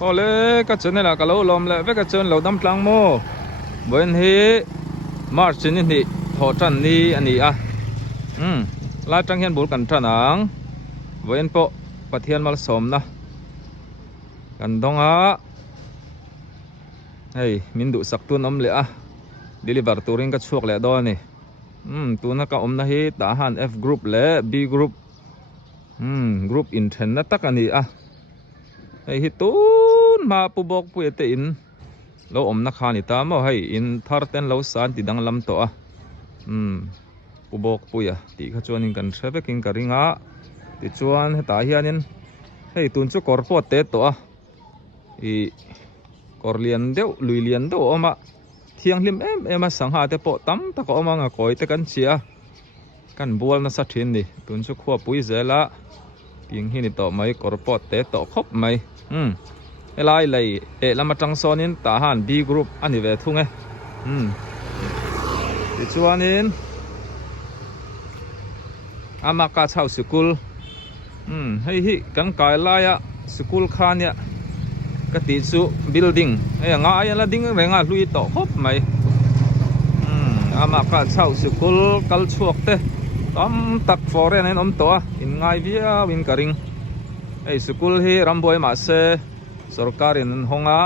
ole ka chen la ka lo lom le ve ka chen lo dam tlang mo boin hi march ni ni tho tan ni ani a la tang hian bul kan thanang boin po pathian mal som na kan donga hei min du sak tun om le a deliver turing ka chuak le do ni tuna ka om na hi ta han F group le B group group in then na tak ani a hei hi tun ma pu bok pu ete in lo om na kha ni ta mo hei in thar ten lo san ti dang lam to a pu bok pu ya ti kha chuan in kan threwe king ka ringa ti chuan heta hianin hei tun chu korpo te to a i korlian deuh luilian do oma thiang hlim em a sangha te po tam tak oma nga koi te kan chia kan bual na sa thin ni tun chu khuwa pui zela ping hi ni to mai korpo te to khop mai elai lei e lama tang sonin ta han B group ani ve thung e ti chuanin ama ka chau school hei hi kan kai la ya school khan ya ka ti chu building e nga ai la ding renga hlui to khop mai ama ka chau school kal chuak te tam tak foreign en om to in ngai via win karing ei school hi ramboi ma se sarkarin honga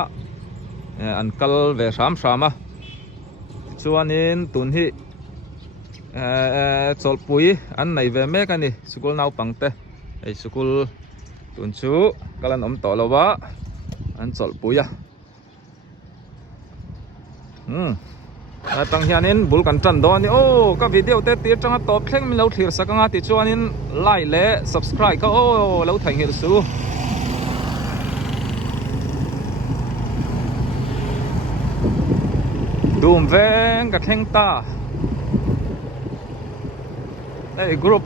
an kal ve ram rama chuanin tun hi cholpui an nei ve mek ani school nau pangte ei school tun chu kalan om to lowa an cholpui a tang hianin bul kan tran do ni ka video te ti tanga top thleng min lo thlir sakanga ti chuanin like le subscribe ka lo thang hil su dum veng ka thleng ta ei group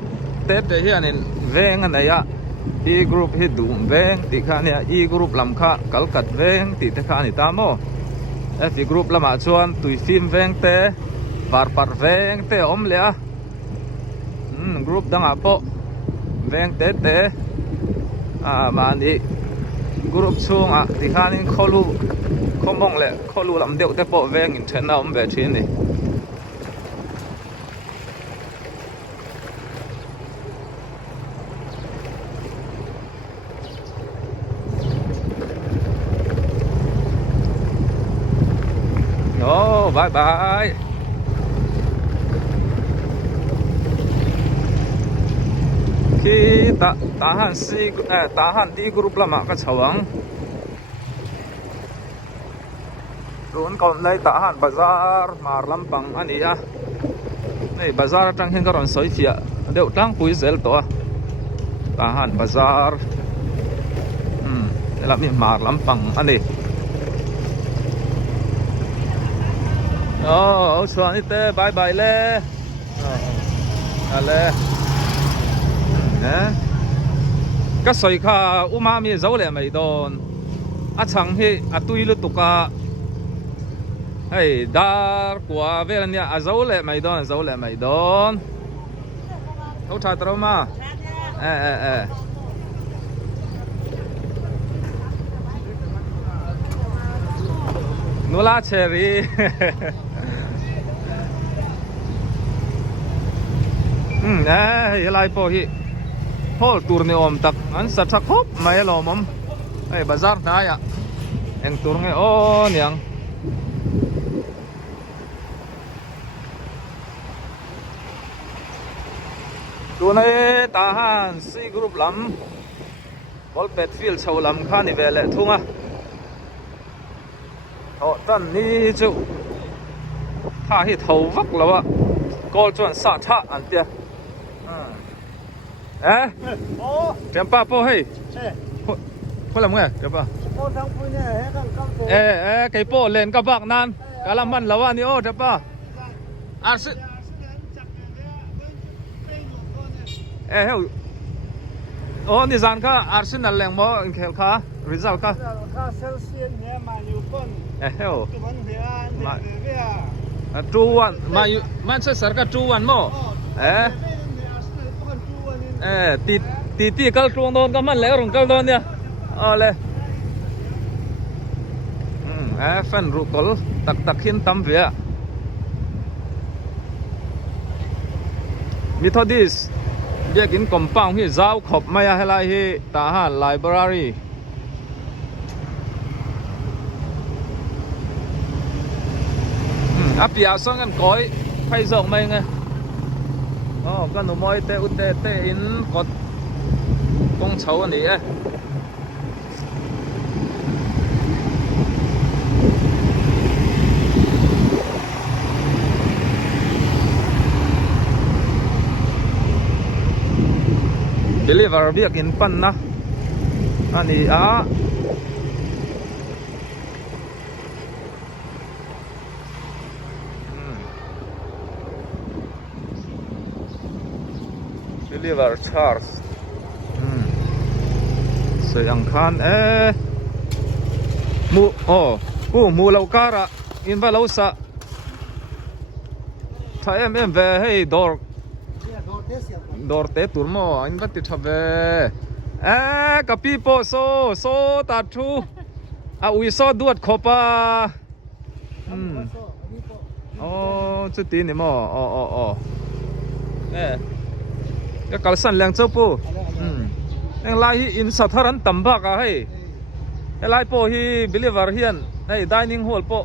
te hianin veng anai a E group hi dum veng ti kha nia E group lam kha kalkat veng ti te kha ni ta mo F group lama chuan tui film veng te var par veng te om le a group danga po veng te mani group chunga ti khanin kholu khomong le kholu lam deuh te po veng in thena om ve thin ni bye bye khi ta han si ta han D group lama ka chawang tun kom lai ta han bazar mar lampang ani a nei bazar tang hen ka ron soi fia deuh tang pui zel to ta han bazar elami mar lampang ani xuân ít tê bye bye le le nè cái sợi kha umami giấu lẹ mày đòn chẳng hi tui lu tuka hey dar qua về là giấu lẹ mày đòn đâu thà tao mà nula cherry lại po hi hol tour ni om tak an sa thak hop mai lo mom ai bazar na ya eng tour nge o niang tu nei ta han C group lam bol pet field chau lam kha ni vele thunga tho tan ni chu tha hi tho vak lawa kol chuan sa tha an tia tiệm pa po hey po làm nghe tiệm pa cái po lên các bác nan cả làm man lawa ni o tiệm pa arsi heo o ni zan ka Arsenal leng mo khel kha result ka heo 2-1 Manchester ka 2-1 mo tí kal trung đôn cái mình lấy rồng kal đôn nha le fan ru kol tak tak hin tam via Methodist biak in compound hi zau khop maya helai hi ta han library apia song kan koi phai rộng mai nghe kan no moi te ute te in kot kong chau ani e deliver biak in pan na ani a deliver charge sayang khan mu lau kara in ba lau sa tha em về hey dor te turmo in ba ti thave ka pipo so ta thu a ui so duat khopa chu ti ni mo cái cầu sân làng châu po, anh lai hi in sát haran tamba cả hay, cái lai po hi believer hiền, hay dining hall po,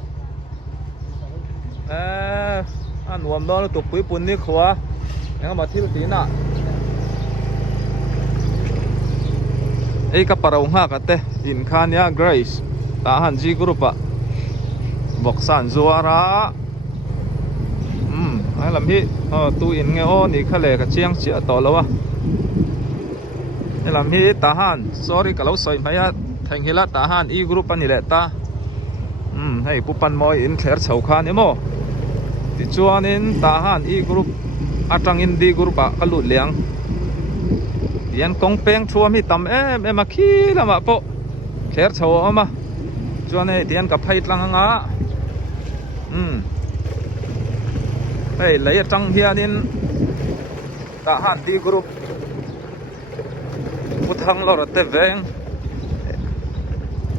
anh uam đó là tụt bụi bùn đi khóa, anh mà thiếu tí nè, cái parau ha cái te, in Khania Grace, ta han G group à, bọc sản zuara. Ai làm hi tu in nghe ô ni khale ka chiang chi to lo wa ai làm hi ta han sorry ka lo soi maya thang hila ta han e group ani le ta hei pu pan moi in kher chau khan emo ti chuan in ta han e group atang in di group a kalut liang tian kong peng thuam hi tam em khi lama po kher chau ama chuan hei tian ka phai tlang anga hey lấy trăng hiền in ta han đi group put hang lo rate veng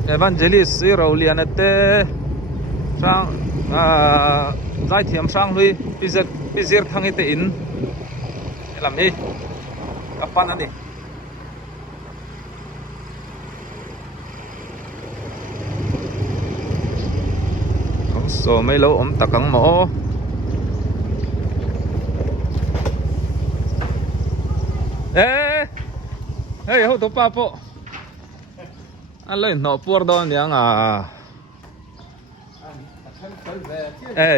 evangelist rau lian te sang zai thiam sang lui pizir thang ite in làm đi kapan ani không so mấy lâu om takang mo hey ho to pa po anh lấy nọ puar đó nhang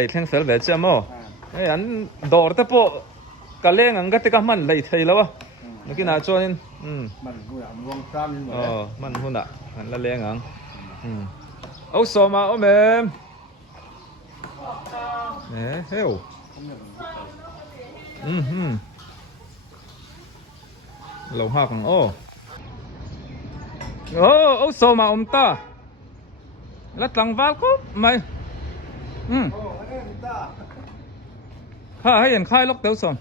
thang fel về chưa mo anh đổ te po cả lên anh cái cái man lấy thấy lâu nó cái nào cho nên man hôn ạ anh là lên anh ấu sò mà ôm em heo lâu ha còn ô sô mà ông ta lát lăng vác cúp mày ha hay hiện khai lóc téo sòn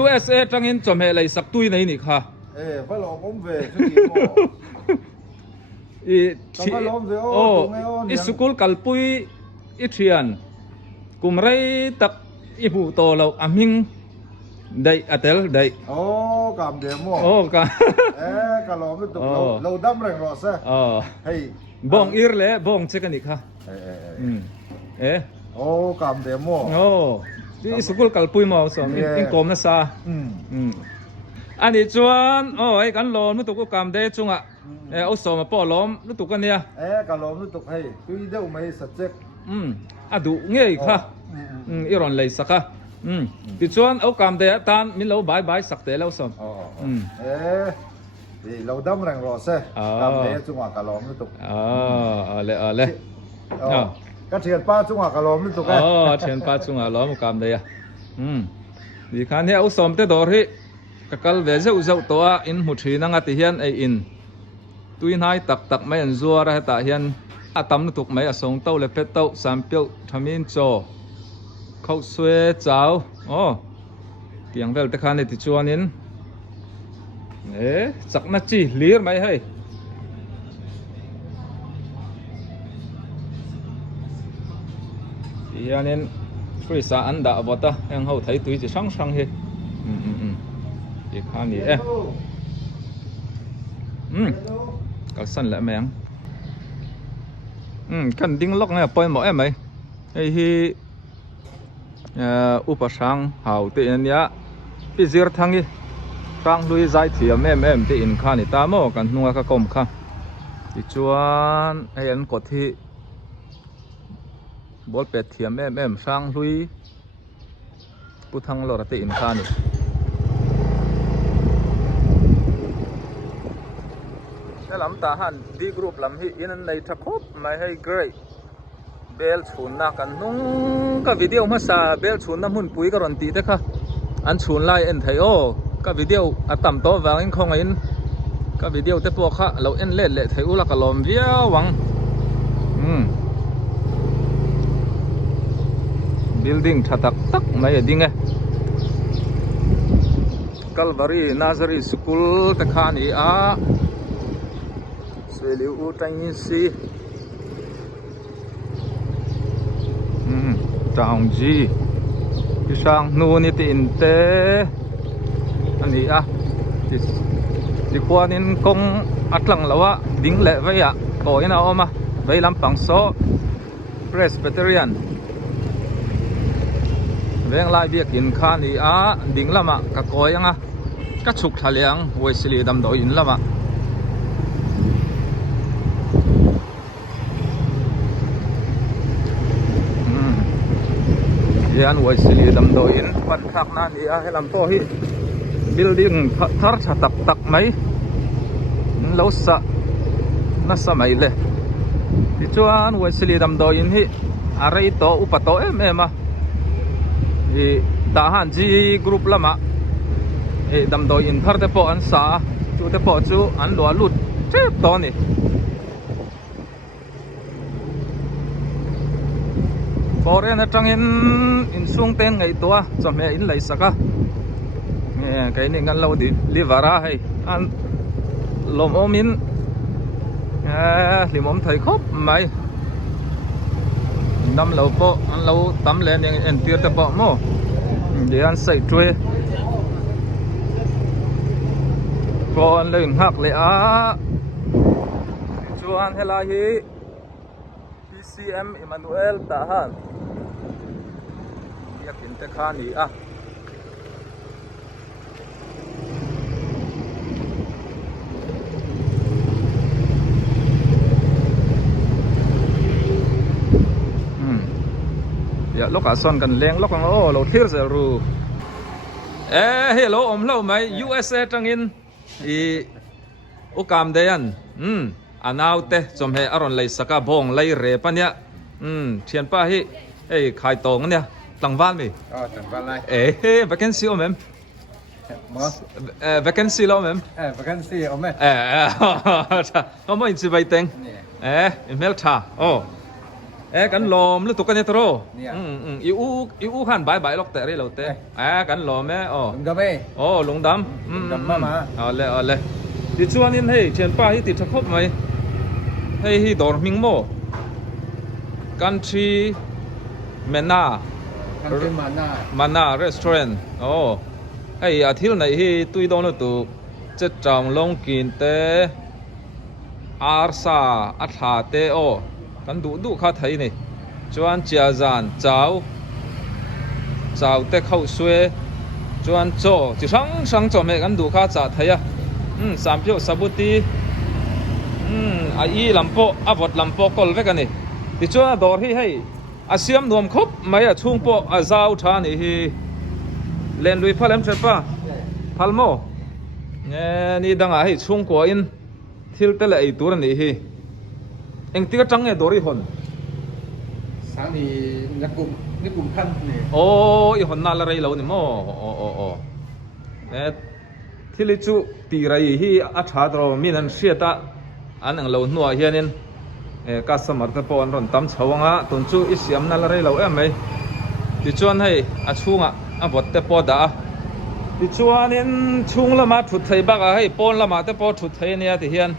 USA trang in chom hệ lại sắc tui này nị kha phải lo ông về school kalpui itrian kumrai tak ibu to lo aming đây atel đây cảm đẹp mua cả cả lo mới tục lâu đâm rồi rồi sao hey bong ir le bong check ani kha cảm đẹp mua đi school kalpui mau so in kom na sa ani chuan ai kan lo nu tục cảm de chunga ô so ma po lom nu tục ania cả lo mới tục hey tuy đâu mấy subject adu nge kha iron lei saka ti chuan au kam de tan min lo bai bai sak te lo som thì lâu đâm rằng rồi sao cảm đẹp chung hòa cả lo mới tục le cái thiền pa chung hòa cả lo mới tục thiền pa chung hòa lo mo kam de di khan he au som te dor hi kakal ve zeu zeu to a in hu thina nga ti hian ei in tuin hai tak tak mai an zuara ta hian atam nu tuk mai asong to le pet to sampil thamin cho khâu xuê cháo tiếng vel te khan ti chuan in chắc na chi lir mai hay hianin freezer an dah bota eng ho thei tui chi sang sang hi i khani kal san la meng kan ding lok nge poi mo em ai hei hi upasang hau te ania pizir thangi tang lui zai thiam em te in khani ta mo kan hnunga ka kom kha ti chuan hei an kot hi bol pet thiam em sang lui pu thang lor te in khani lam ta han di group lam hi in an nei thakop mai hei great bel chhun na kan nung ka video ma sa bel chhun na mun pui ka ron ti te kha an chhun lai en thei o ka video atam to wangin khong in ka video te po kha lo en le thei ula ka lom via wang building thatak tak mai ding e Calvary Nazari School te khani a liu u tang si tang ji pisang nu ni tin te ani a ti kwanin kong atlang lawa ding le vai a ko ina oma vai lam pang so Presbyterian veng lai biak in khani a ding lama ka koyanga ka chuk thaliang Wesley dam do in lama yan Wesley dam do in pan thak na ni a helam to hi building thar tha tak mai lo sa na sa mai le ti chuan Wesley dam do in hi arei to upato em a i ta han ji group lama e dam do in thar te po an sa chu te po chu an lo lut chep to ni Korean atang in sung ten ngai tua chom me in lai saka nge kai ni ngan lo di livara hai an lom omin limom thai khop mai nam lo po an lo tam len yang en tir te po mo de an sai tue kon lên hak le a chuan hela hi PCM Emmanuel ta han yakin te khani a ya lok ason kan leng lok ang o lo thir se ru hello om lo mai USA tangin i ukam deyan anau te chom he aron lei saka bong lei re pania thian pa hi ei khai tong nia tangwan mi tangwan lai vacancy om em vacancy lo em vacancy om em có mấy chị bay tên email tha kan lom lu tukan etro iu han bai bai lok te re lo te kan lom lung dam ma ale ti chuan in hei thian pa hi ti thakop mai hei hi dor ming mo country mana restaurant hei athil nai hi tui don tu che chang long kin te arsa atha te kan du kha thai ni chuan chia zan chau te khau sue chuan cho chi sang cho me kan du kha cha thai a sampyo sabuti ai lampo avot lampo kol ve kan ni ti chuan dor hi hei asiam nuam khop mai a chung po a zau tha ni hi len lui phalem chepa phalmo ni danga hi chung ko in thil te le ei tur ni hi eng tika chang e dori hon sáng thì nhắc cùng thân này i hon na la rei lo ni mo thili chu ti rai hi a tha dro min an hriata an ang lo nuwa hianin customer te pon ron tam chhawanga tun chu isiam na la rei lo em mai ti chuan hei a chunga a bot te po da ti chuanin chung lama thut thei baka hei pon lama te po thut thei nia ti hian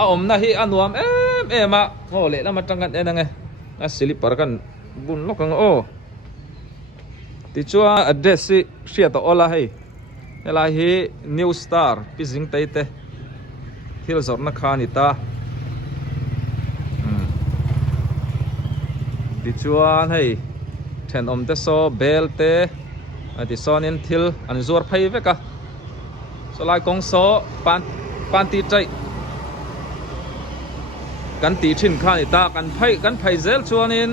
a om na hi anuam em a ngo le lama tangan enange a slipper kan บุญลกกังโอติชัวอเดรสสิเชียตอลาให้เวลาฮีนิวสตาร์พิจิงเตเตที่เราสอนนักข่าวนี่ตาติชัวให้เทนอมเตโซเบลเตติซอนินทิลอันซัวร์ไพเวกะสลายกงโซปันตีใจกันตีชินข้านี่ตากันไพเซลชัวนิน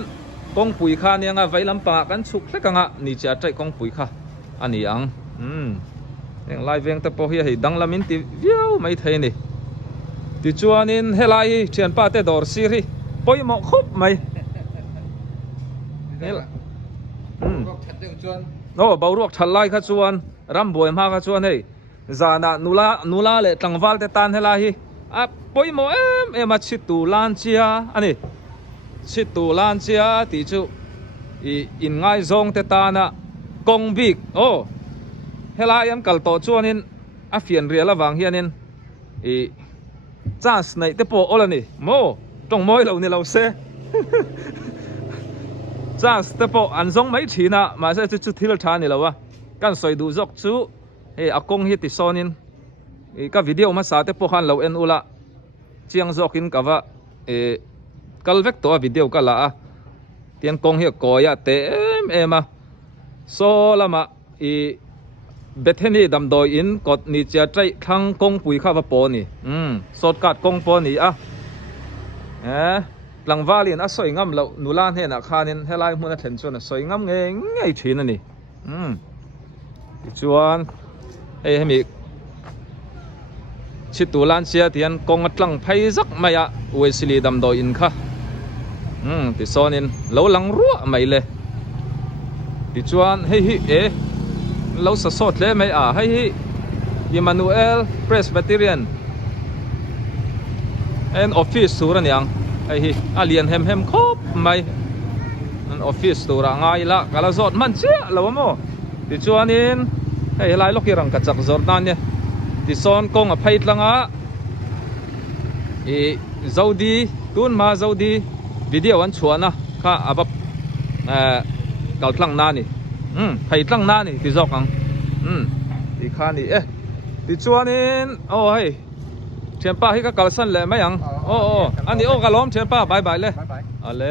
กงปุ๋ยข้าเนี่ยงะไว้ลำปากันสุกเล็กงะนี่จะใจกงปุ๋ยข้าอันนี้อังยังไล่เวียงแต่พอเฮียให้ดังละมินตีเวียวไม่เทนี่ติชัวนินเฮลัยเชียนป้าเตดอร์ซีรีปอยหมอกคุบไหมนี่ละโอ้บ่าวรวกทัลไลข้าชวนรำบวยมาข้าชวนให้จานะนูลาเลตังวัลเตตันเฮลัยปอยหมอมาชิตูลานเชียอันนี้ชิตูลานเชียติจูอินไงซงเตตานะกงบิกโอ้เฮลายันกัลโตชวนินเฟียนเรียละวางเฮียนินจ้าสไนเตโปโอละนี่โมต้องมอยเราเนี่ยเราเซจ้าสเตโปอันซงไม่ถีนะมาเซจุดที่เราทานนี่แล้ววะกันสอยดูจอกจูอากงฮิติโซนินก็วิดีโอมาสาเตโปฮันเราเอ็นอุละเจียงจอกินกับว่ากัลเวกตัววิดีโอกันละเตียนกงเฮียกอยะเตมาโซละมาเบทนี่ดำโดยอินกดนี่จะใจทั้งกงปุ๋ยข้าวปอนี่สดกัดกงปอนี่หลังวาลีนสวยงามเราหนูล้านเห็นคานินให้ไล่มือเห็นชวนสวยงามไงทีนั่นนี่ชวนให้มีชิตูล้านเสียเทียนกงตั้งไพ่ซักไม่เวสิลีดำโดยอินค่ะติโซนินเราหลังรั้วไม่เลยติชวนให้เราสดเลยไม่ให้อิมมานูเอลเพรสเบติเรียนออฟฟิศสุรายังเลียนเฮมครบไม่ออฟฟิศสุราง่ายละกาลสดมันเชื่อเราโมติชวนนินให้ไล่ลูกที่รังกัดจักจอร์ดานเนี่ยติซอนกงไพ่ลังเจ้าดีตุนมาเจ้าดีวิดีโอวันชวนนะข้าแบบกัลตั้งนานี่ไพ่ตั้งนานี่ติจอกกังติข้านี่ติชวนนินโอ้ยเทียนป้าให้ก็กัลสันเลยไหมยังโอ้อันนี้โอ้กะล้อมเทียนป้าบายเลยอะไร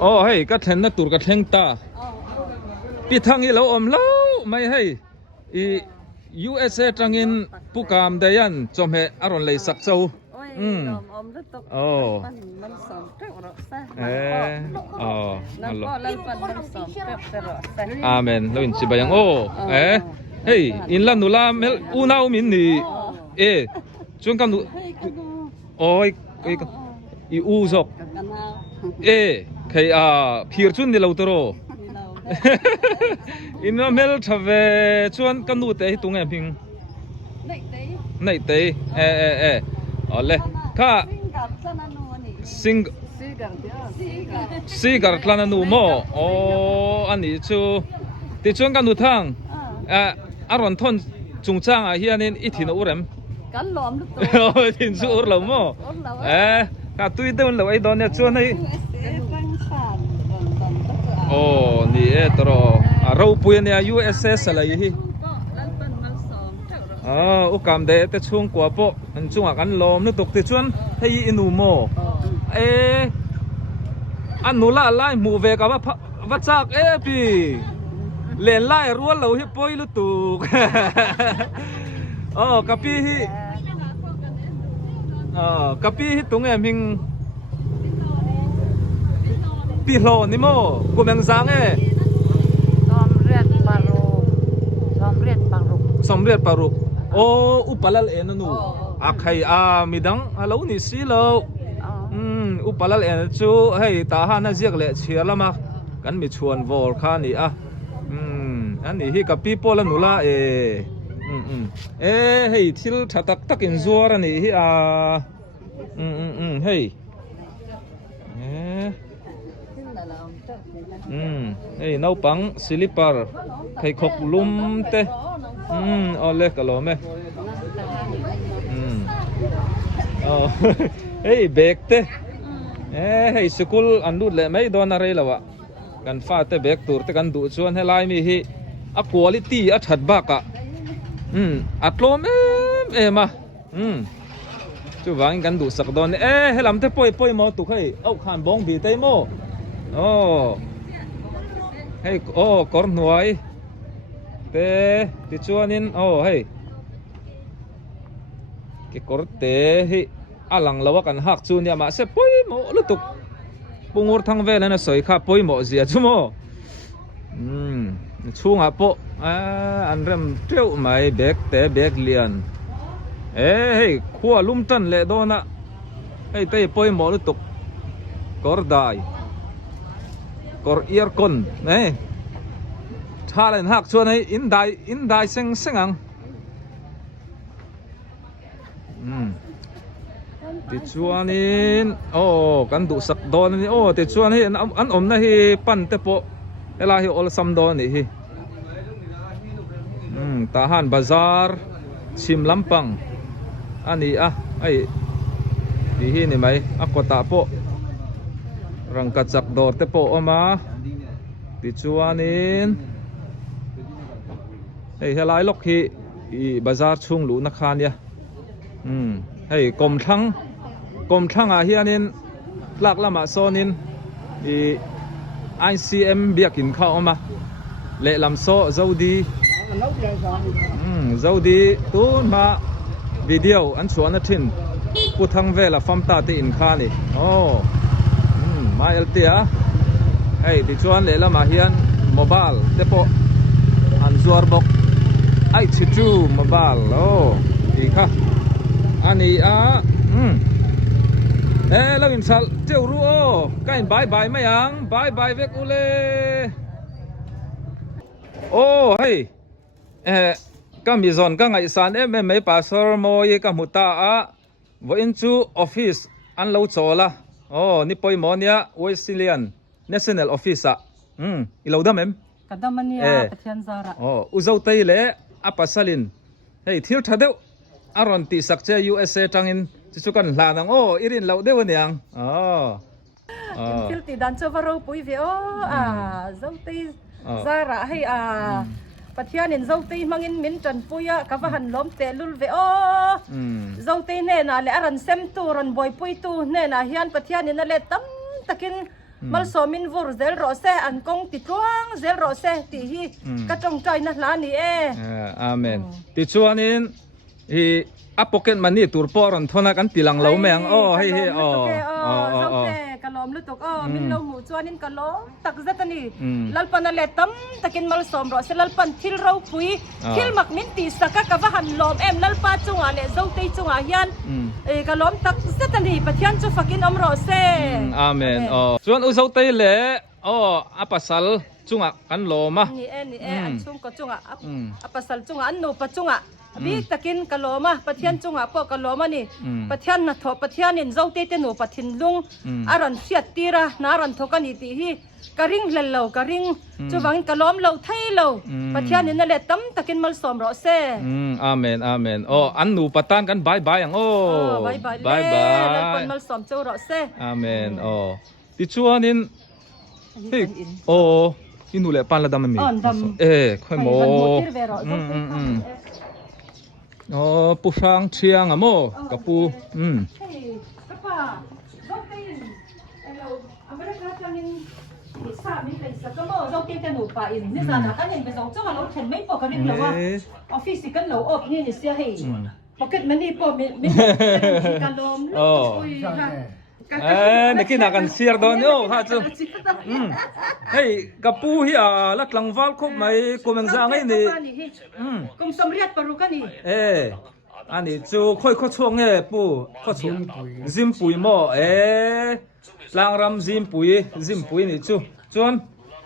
โอ้ให้ก็เทนนักตุรกเทงตาปีทางนี้เราเล่าไม่ให้USA จังอินผู้กามได้ยันจอมเหตุอารมณ์เลยสักเจ้าโอ้มันสอมเจ้าหรอซะนั่นก็เล่นมันสอมเจ้าหรอซะอาเมนเราอินสิบยังโอ้เฮ้ยอินลันนุลาเมลอูนาอุมินนี่จนกันดูโอ้ยอูซอกใครพิรชุนนี่เราตัวอินเมลทวีชวนกันดูเตะตรงไหนพิงไหนเตะเอาเลยข้าซิงการ์คลานานูโมโอ้อันนี้ชูติชวนกันดูทางอารอนทนจุงจ้างเฮียนี่อิทินอุเรมกันหลอมลูกตัวทินชูอุรลมโมข้าตุยเดินเลยไอ้ดอนเนี่ยชวนให้โอ้นี่ตรอเราปุยเนี่ย USS อะไรฮีอุกามเดแต่ช่วงกว่าโปอันช่วงกันลมนึกตกติชวนให้อินูโมอันนูละไล่หมู่เวกับว่าจากพี่เล่นไล่รัวเราให้ปอยลุตุกกับพี่ฮีกับพี่ฮีตรงมิงปีโลนี่โมกูแมงซังสมเรียดปารุโอ้อุปลาลเอ็นนูใครมีดังฮัลโหลนี่สิโลอุปลาลเอ็นจูให้ตาหานาเจียกเละเชียร์ละมากันมีชวนวอลคานี่อันนี้ฮีกับปีโป้ละนูละให้ทิลทักตักอินซัวร์นี่ฮีเฮ้ยนาวปังซิลิปาร์ใครขกลุมเตเอาเล็กกะโลไหมเฮ้ยเบกเต hei school an lut le mai don a rei lawa kan fa te bek tur te kan du chuan helai mi hi a quality a that ba ka atlom em a chu wang kan du sak don helam te poi mo tu khai au khan bong bi te mo hei kor nuai te ti chuanin hei cái cột té hi alang lawa kan hak chu nia ma se poi mo lutuk pungur thang ve na soi kha poi mo zia chu mo chunga po an rem treu mai bek te bek lian hei khua lum tan le dona hei te poi mo lutuk kor dai kor ear kon thalen hak chuan hei in dai sengang ti chuanin kan du sak don ni ti chuan hi an om na hi pan te po ela hi ol sam don ni hi tahan bazar sim lampang ani ai ti hi ni mai akota po rangkachak dor te po oma ti chuanin hei helai lok hi i bazar chung lu na khan ya hei kom thang hianin lak lama sonin i ICM biakin kha oma le lam so zodi tun ma video an chuan a thin pu thang vela famta te in kha ni ma eltia hei ti chuan le lama hian mobile te po an zuar bok ai chitu mobile ti kha ani lo in sal teu ru kain bye mayang bye vek ule hei ka mi zon ka ngai san mai pastor moi ka muta vo in chu office an lo chola ni poi monia Wesleyan National Office i lo dam kadamania pathian zara uzau tai le apasalin hei thil thadeu aron ti sakche USA tangin chu kan hlanang irin lo deu niang til ti dan chovaro pui ve zauti zara hei pathian in zauti mangin min tan puya kawahan lom te lul ve zauti ne na le aran sem tu ron boy pui tu ne na hian pathian in le tam takin mal somin vur zel ro se an kong ti tuang zel ro se ti hi ka tong chai na hla ni amen ti chuanin hi a pocket money tur poron thona kan tilang lo meng hei zauti kalom lutuk min lo mu chuanin kalom tak zatani lalpan le tam takin mal som ro se lalpan thil ro pui thil mak min ti saka ka wahan lom lalpa chunga le zauti chunga hian kalom tak zatani pathian chu fakin om ro se amen chuan u zauti le apasal chunga kan loma ni an chung ko chunga apasal chunga an no pa chunga bi takin kaloma pathian chunga po kaloma ni pathian na tho pathian in zauti te no pathin lung aron fiat tira naran thokani ti hi karing lelo karing chuwang kalom lo thai lo pathian in le tam takin mal som ro se amen an nu patan kan bye ang bye lalpan mal som chu ro se amen ti chuanin hei inu le pan la dam mi khoi mo pu sang chiang mo kapu kapa zauti hello america tangin sa mi kai sa kamo zauti te no pa in ni sa na kanin be zau chawa lo then mai po ka rin lawa office kan lo op ni sia hei pocket money po mi kalom ui naki na kan share don ha chu hei kapu hi la tlangwal khop mai komeng za ngai ni kum somriat parukani ani chu khoi kho chuang pu kho chung zim pui mo langram zim pui ni chu chuan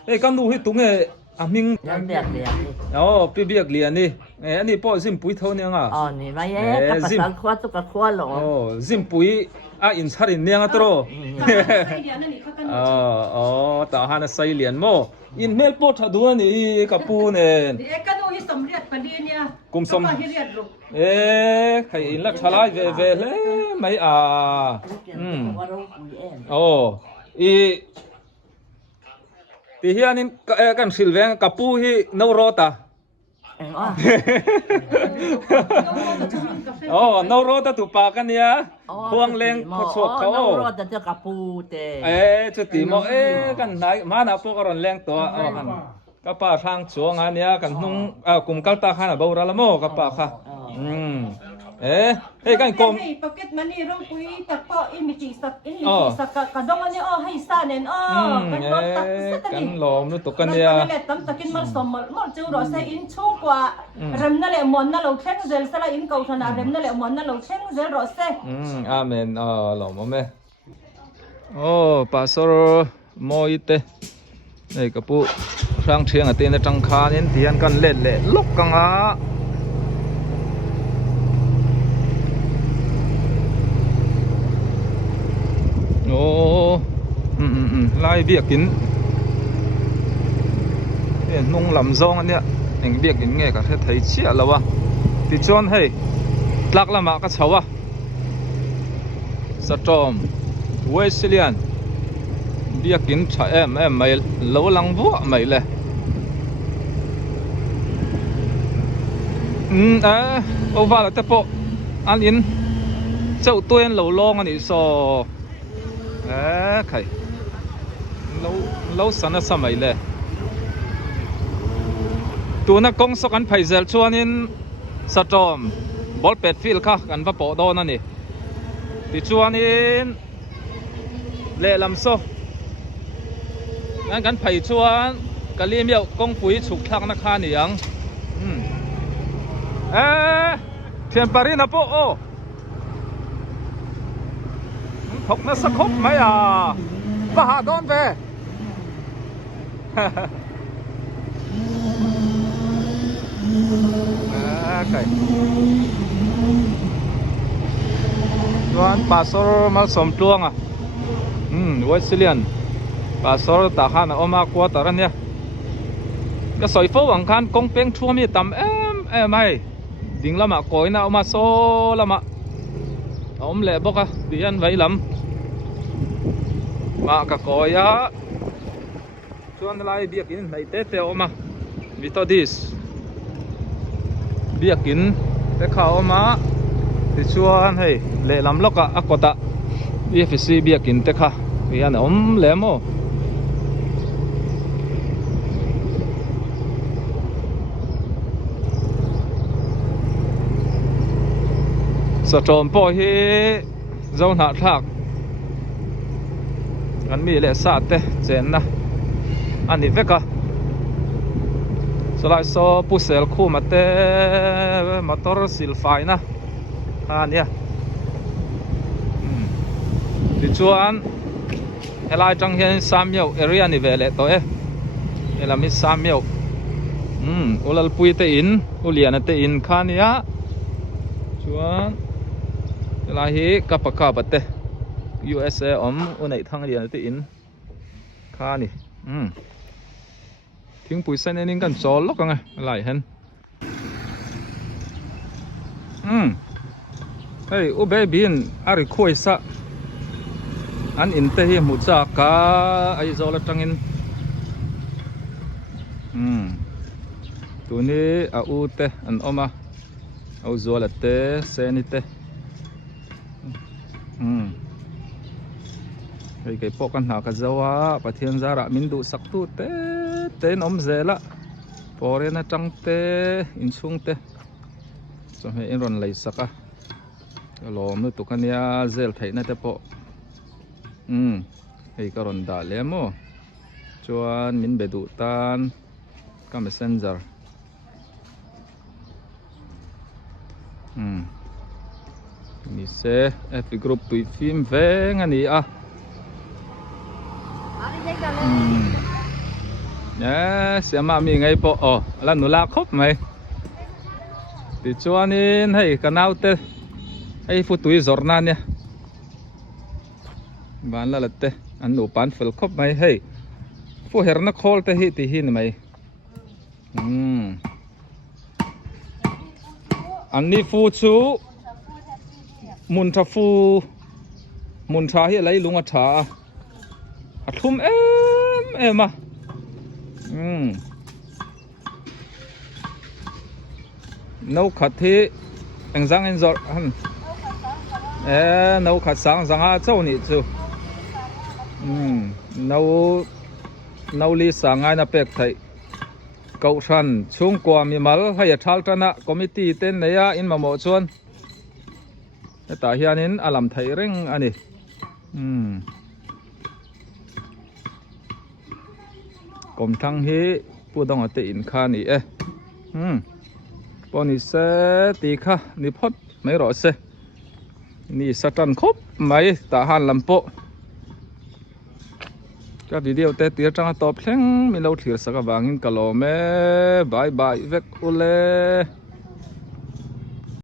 hei kam nu hi tunge aming Yan biak biak ni. oh pibiak lian ni ani po zim pui tho ne nga Oh ni mai ka pasal khwa tu ka khwa lo. oh zim pui a in sarin ne nga tro oh ta hana sai lian mo in mel po tha du ni ka pu ne kum som khai in la thalai ve ve le mai a oh i ti hianin kan silveng kapu hi no rota oh no rota tu pa kan ya huang leng ko chok ka no rota te kapu te chu ti mo kan nai ma na po karon leng to han ka pa thang chuang ania kan nung kum kal ta khana bora la mo ka pa kha hey kan kom pocket money rong pui tak po imiti sak ka dong ani hay sanen kan lom nu to kan ya le tam takin mal som mal chu ro se in chu kwa rem na le mon na lo theng zel sala in kau thana rem na le mon na lo theng zel ro se amen lom me pastor moite nei kapu rang thiang ate na tang kha nen tian kan let le lok kang a lai việc kín nung làm rong anh ạ anh việc kín nghe cả thấy chia là wa thì chọn hay lắc là mà cái cháu à Storm Wesleyan việc kín cha em mày lâu lăng vua mày lệ over là tepo anh in châu tuyên lâu long anh ấy so khai lâu sana sa mai le tu na kong sok an phaizel chuanin Storm ball pet field kha kan va po don ani ti chuanin le lam so kan phai chuan kalim yau kong pui chuk thak na kha ni ang thian pari na po o thok na sa khop mai và hạ đón về cái Joan pastor mal som tuang Wesleyan pastor ta khan oma kwa taran ya ka soi fo ang khan kong peng thua mi tam em ai ding lama koi na oma so lama le boka dian vai lam mà cả coi á chuan lai biak in nei te te oma Methodist biak in te kha oma ti chuan hei le lam loka akota EFC biak in te kha hian le mo Storm po hi zone hạ thak anh mi lệ sát te chen na anh đi veka so lại so pusel khu mà te motor silfai na anh ya đi chuan helai trong hiện Samuel area ni về lệ tôi là mi Samuel ulal pui te in ulian te in khania chuan helai hi kapaka batte USA unai thang rian te in kha ni thing pui san enin kan chol lok anga lai hen hey u be bin ari khoi sa an in te hi mu cha ka ai zo la tangin tu ni a u te an oma au zo la te se ni te cái bộ căn nhà cái dâu á và thiên gia ra mình đủ sắc tu té nóm dễ lạ bỏ ra nó trăng té in xuống té cho hay in rồi lấy sắc á cái lò mới tụ cái nhà dễ thấy nó té bộ hay cái rồi đã lấy mo cho mình bị đủ tan cái messenger ni se FB group tụi phim về ngay nè yes ama mi ngai po la nu la khop mai ti chuanin hei kanau te hei futui zorna nia ban la latte an nu pan fel khop mai hei fu herna khol te hi ti hin mai an ni fu chu mun tha fu mun tha hi lai lunga tha a thum em à nấu khát thì anh giang anh giọt hắn nấu khát sáng giang à châu nị chú nấu ly sáng ai na pek thầy cậu săn chung qua mi mal hay thal trana committee tên này à in mà mò chuan ta hian in alam thầy reng ani kom thang hi pu dong ate in kha ni poni se ti kha ni phot mai ro se ni satan khop mai ta han lampo ka video te tir tang top thleng mi lo thir saka wangin kalome bye bye vek ule